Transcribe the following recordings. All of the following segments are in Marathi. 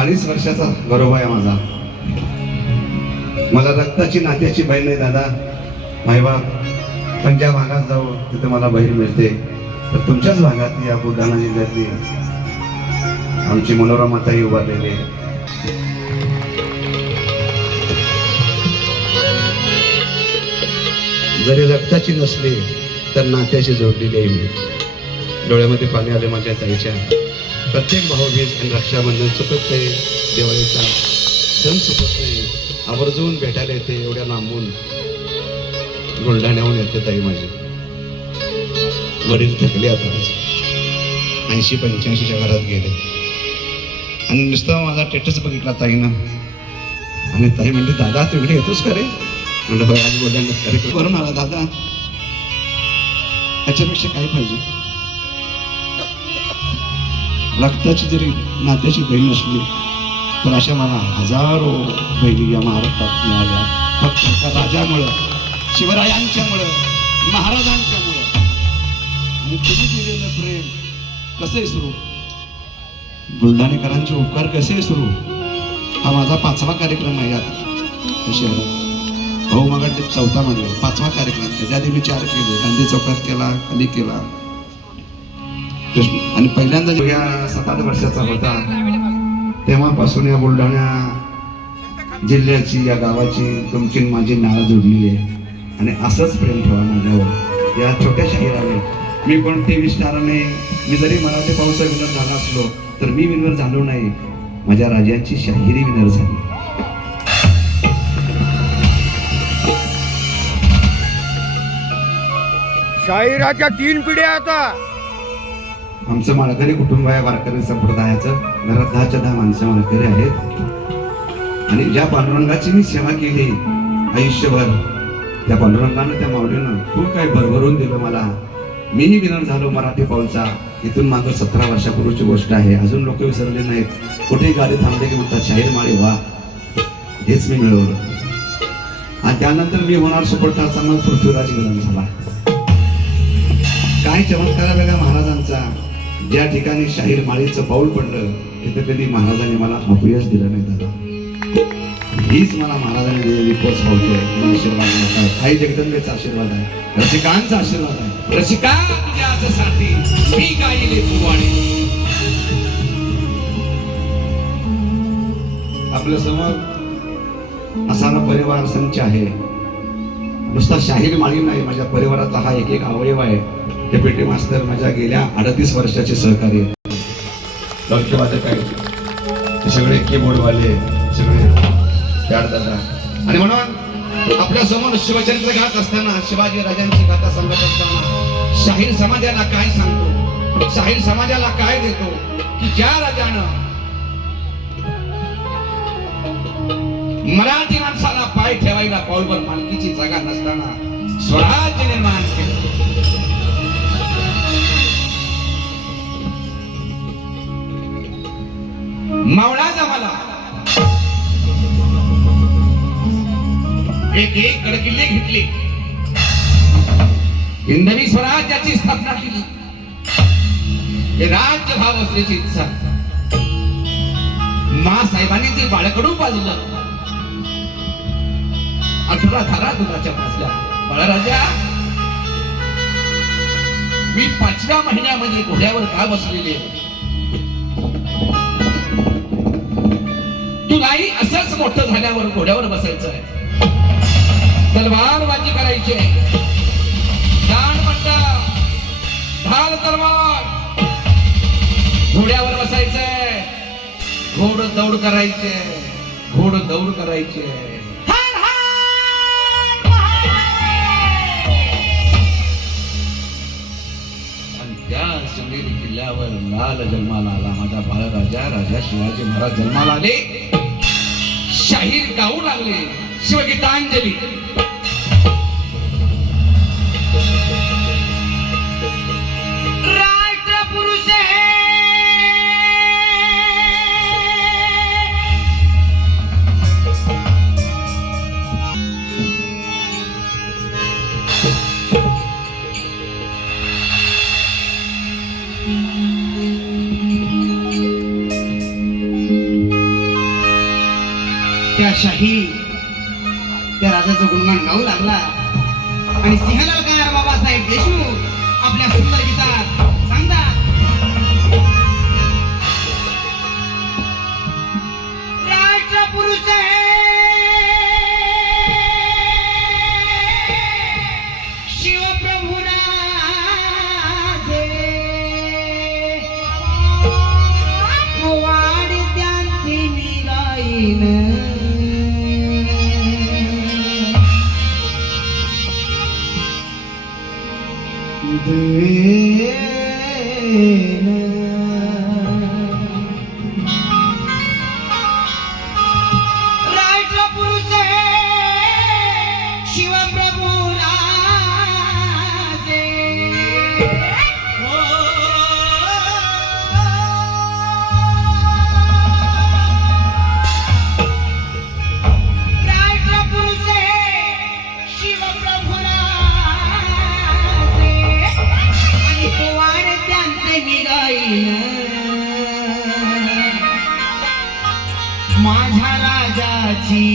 40 वर्षाचा गौरव आहे माझा. मला रक्ताची नात्याची बहीण आहे दादा. मायबाप पण ज्या भागात जाऊ तिथे मला बहीण मिळते. तर तुमच्याच भागातली या बुलढाणा जिल्ह्यातली आमची मनोरमा ताई उभारलेली आहे. जरी रक्ताची नसली तर नात्याशी जोडलेली आहे मी. डोळ्यामध्ये पाणी आले माझ्या ताईच्या. प्रत्येक भाऊबीज आणि रक्षाबंधन चुकत नाही, दिवाळीचा सण चुकत नाही, आवर्जून भेटायला येते. एवढ्या लांबून बुलढाण्याहून येते ताई माझी. वडील थकले आता 80-85च्या घरात गेले. आणि नुसतं माझा स्टेटस बघितला ताईनं आणि ताई म्हणते दादा तू इकडे येतोस का रे? म्हणलं होय आज बुलढाण्यात कार्यक्रम करून आला दादा. याच्यापेक्षा काय पाहिजे? रक्ताची जरी नात्याची बहीण असली तर अशा मला हजारो बहिणी या महाराष्ट्रात मिळाल्या. फक्त एका राजामुळं, शिवरायांच्यामुळं, महाराजांच्यामुळं. आणि तुम्ही दिलेलं प्रेम कसे सुरू, बुलढाणेकरांचे उपकार कसे सुरू. हा माझा 5वा कार्यक्रम आहे आता शहरात. भाऊ मग 4था मध्ये 5वा कार्यक्रम. त्याच्या आधी मी 4 केले. गांधी चौकात केला, खाली केला. आणि पहिल्यांदा या 7-8 वर्षाचा होता तेव्हापासून या बुलढाणा जिल्ह्याची, या गावाची तुमची माझी नाळ जोडलेली आहे. आणि असंच प्रेम ठेवा माझ्यावर. या छोट्याशा हिराने मी कोण TV स्टारने, मी जरी मराठी पाऊचा विनर झाला असलो तर मी विनर झालो नाही, माझ्या राजांची शाहिरी विनर झाली. शाहिराच्या 3 पिढ्या आता. आमचं माळकरी कुटुंब आहे, वारकरी संप्रदायाचं. घरात 10च्या 10 माणसं माळकरी आहेत. आणि ज्या पांडुरंगाची मी सेवा केली आयुष्यभर, त्या पांडुरंगानं, त्या माऊलीनं खूप काही भरभरून दिलं मला. मीही विनर झालो मराठी पाऊलचा. इथून मागं 17 वर्षापूर्वीची गोष्ट आहे. अजून लोक विसरले नाहीत. कुठेही गाडी थांबले की म्हणतात शाहीर माळी वा, हेच मी मिळवलं. आणि त्यानंतर मी होणार सुपरस्टारचा मग पृथ्वीराज विलन झाला. काय चमत्कार वेगळा महाराजांचा. ज्या ठिकाणी शाहीर माळीचं पाऊल पडलं तिथे कधी महाराजांनी मला अपयश दिलं नाही दादा. हीच मला महाराजांनी दिलेली पोच पावते. आशीर्वाद आहे, आई जगदंबेचा आशीर्वाद आहे, रसिकांचा आशीर्वाद आहे. रसिका तुझ्यासाठी मी गायले पुवाणी. आपल्या समोर असा परिवार संच आहे. नुसता शाहीर माळी नाही, माझ्या परिवारातला हा एक अवयव आहे. हे पेटी मास्तर माझ्या गेल्या 38 वर्षाचे सहकारी आहेत. डॉक्टरवादक आहेत, सगळे कीबोर्डवाले, सगळे दादा. आणि म्हणून आपल्या समोर शिवचरित्र गात असताना, शिवाजी राजांची गाथा सांगत असताना शाहीर समाजाला काय सांगतो, शाहीर समाजाला काय देतो की ज्या राजानं मराठी माणसाला पाय ठेवायला पाऊलवर मालकीची जागा नसताना स्वराज्य निर्माण केलं. मावळा जमाला एक गडकिल्ले घेतले, हिंदवी स्वराज्याची स्थापना केली. हे राज्य भाव असल्याची इच्छा साहेबांनी ते बाळकडू पाजलं. 18 धारा दुधाच्या पाजल्या. बाळराजा, मी 5व्या महिन्यामध्ये घोड्यावर का बसलेले, तू नाही असंच मोठं झाल्यावर घोड्यावर बसायचं आहे. तलवारबाजी करायची, दांड मंडा, ढाल तलवार, घोड्यावर बसायचंय, घोड दौड करायचे, घोड दौड करायचे. आणि त्या शिवनेरी किल्ल्यावर लाल जन्माला आला माझा बाळराजा. राजा शिवाजी महाराज जन्माला आले. शाहीर गाऊ लागले शिवगीतांजली. राष्ट्रपुरुष त्या शाही त्या राजाचं गुणगान गाऊ लागला आणि सिंहलाल गायक बाबासाहेब देशमुख आपल्या सुंदर गीतात सांगतात, राष्ट्रपुरुष शिवप्रभू राजे वाड त्यांचे निराईन राष्ट्रपुरुष शिवप्रभू राजे राष्ट्रपुरुष शिवप्रभू राजे आणि पोवाड त्यांचे निगाईन माझ्या राजाची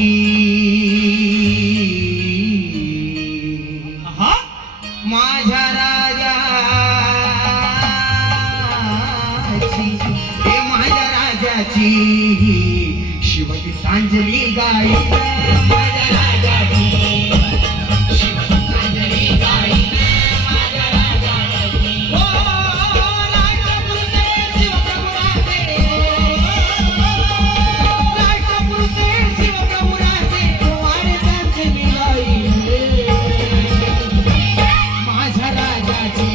माझ्या राजाची हे माझ्या राजाची शिवगीतांजली गाईन माझ्या राजाची शिवगीतांजली गाईन माझ्या राजाची ओ राष्ट्रपुरुष शिवप्रभू राजे राष्ट्रपुरुष शिवप्रभू राजे पोवाड त्यांचे मी गाईन माझ्या राजाची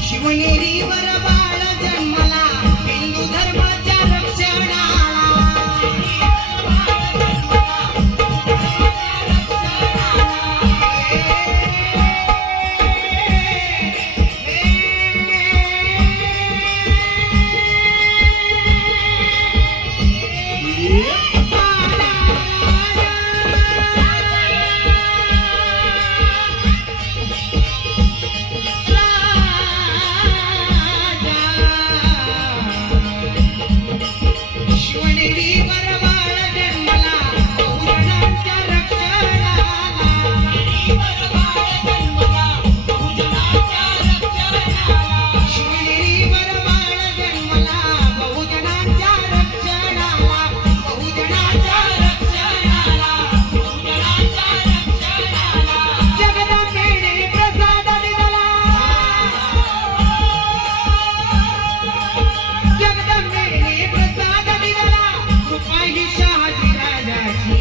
शिवनेरीवर बाळ जन्मला हिंदू धर्माच्या शिवनेरीवर बाळ जन्मला बहुजनांच्या रक्षणाला शिवनेरीवर बाळ जन्मला बहुजनांच्या रक्षणाला बहुजनांच्या रक्षणाला जगदंबेने प्रसाद दिला जगदंबेने प्रसाद दिला कृपा ही शहाजी राजाची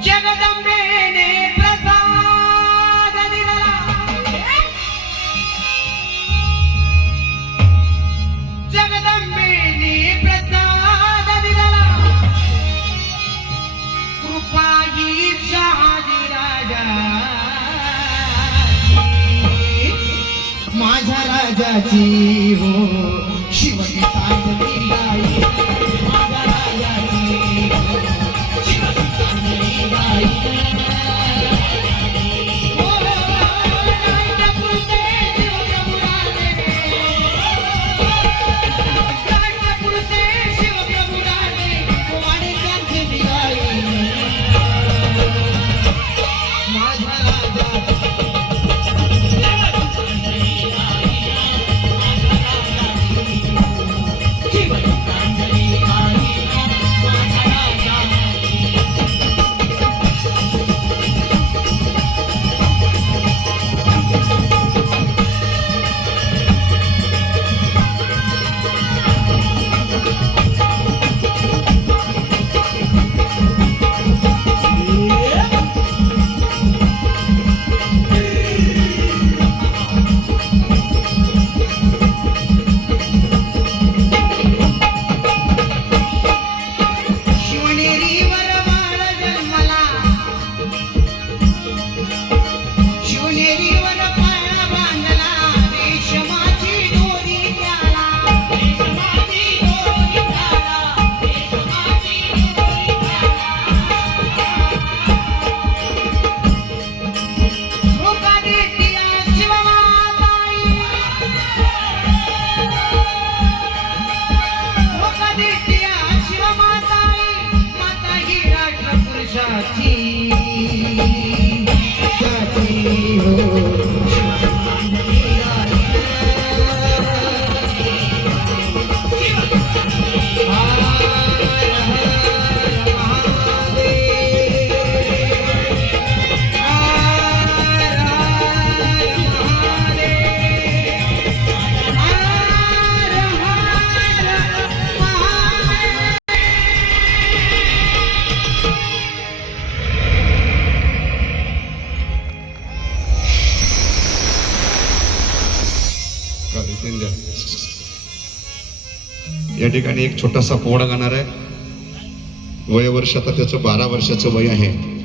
जगदंबेने प्रसाद दिला जगदंबेने प्रसाद दिला कृपा ही शहाजी राजाची माझ्या राजाची हो शिवगीतांजली गाईन माझ्या राजाची हो शिवगीतांजली गाईन ओ राष्ट्रपुरुष शिवप्रभू राजे राष्ट्रपुरुष शिवप्रभू राजे पोवाड त्यांचे मी गाईन माझ्या राजाची जितेंद्र या ठिकाणी एक छोटासा पोवाडा गाणार आहे. वयवर्ष आता त्याचं 12 वर्षाचं वय आहे.